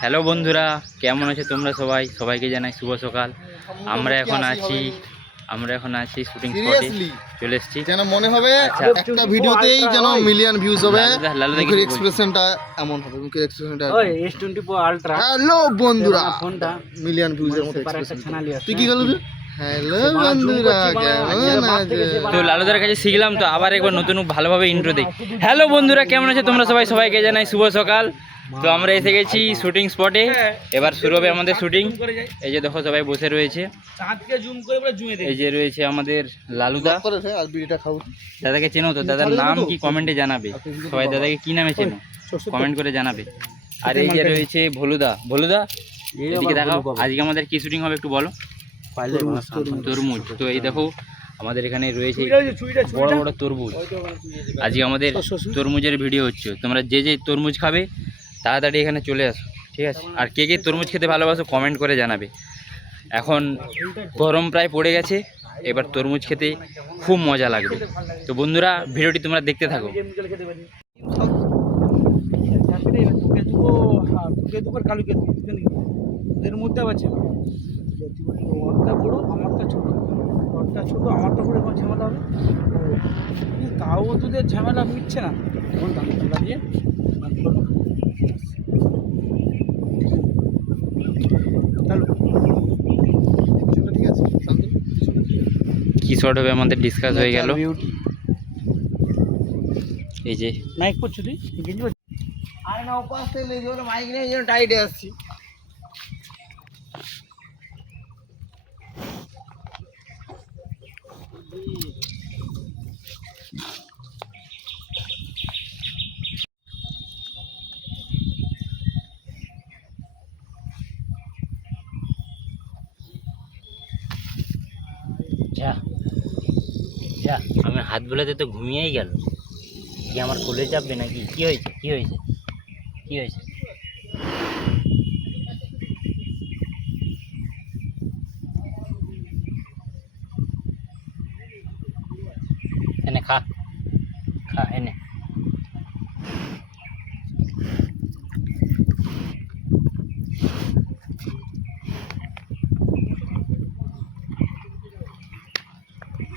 Hello বন্ধুরা, কেমন আছো তোমরা সবাই? সবাইকে জানাই শুভ সকাল। আমরা এখন আছি শুটিং স্পটে চলে এসেছি। যেন মনে হবে একটা ভিডিওতেই যেন মিলিয়ন ভিউজ হবে। মুখের এক্সপ্রেশনটা এমন হবে, মুখের এক্সপ্রেশনটা S24 আলট্রা। হ্যালো বন্ধুরা, ফোনটা মিলিয়ন ভিউজের মতো এক্সপ্রেশন। তুই কি গেল? হ্যালো বন্ধুরা, কেমন আছো? তো লালুদার কাছে শিখলাম, তো আবার একবার নতুন ভালোভাবে ইন্ট্রো দেই। হ্যালো বন্ধুরা, কেমন আছো তোমরা সবাই? সবাইকে জানাই শুভ সকাল। তো আমরা এসে গেছি শুটিং স্পটে, এবার শুরু হবে আমাদের শুটিং। এই যে দেখো সবাই বসে রয়েছে, এই যে রয়েছে আমাদের লালুদা। আর বিড়িটা খাও। দাদাকে চেনো তো? দাদার নাম কি কমেন্টে জানাবে সবাই, দাদাকে কি নামে চেনো কমেন্ট করে জানাবে। আর এই যে রয়েছে ভলুদা। ভলুদা এদিকে দেখাও, আজকে আমাদের কি শুটিং হবে একটু বলো। তরমুজ। তো এই দেখো আমাদের এখানে রয়েছে বড় বড় তরমুজ। আজকে আমাদের তরমুজের ভিডিও হচ্ছে। তোমরা যে যে তরমুজ খাবে তাড়াতাড়ি এখানে চলে আসো, ঠিক আছে? আর কে কে তরমুজ খেতে ভালোবাসো কমেন্ট করে জানাবে। এখন গরম প্রায় পড়ে গেছে, এবার তরমুজ খেতে খুব মজা লাগবে। তো বন্ধুরা, ভিডিওটি তোমরা দেখতে থাকো। তাও তোদের ঝামেলা মিটছে না। দিয়ে ঠিক আছে, কি শর্ট হবে আমাদের ডিসকাস হয়ে গেল। এই যে মাইক করছো তুই? আরে না, উপাস থেকে লেগে ওর মাইক নিয়ে যেন টাইটে আসছি। যা যা, আমি হাত বোলাতে তো ঘুমিয়েই গেল। কি আমার কোলে চাপবে নাকি? কি হয়েছে? কি হয়েছে? কি হয়েছে? এনে খা, খা এনে।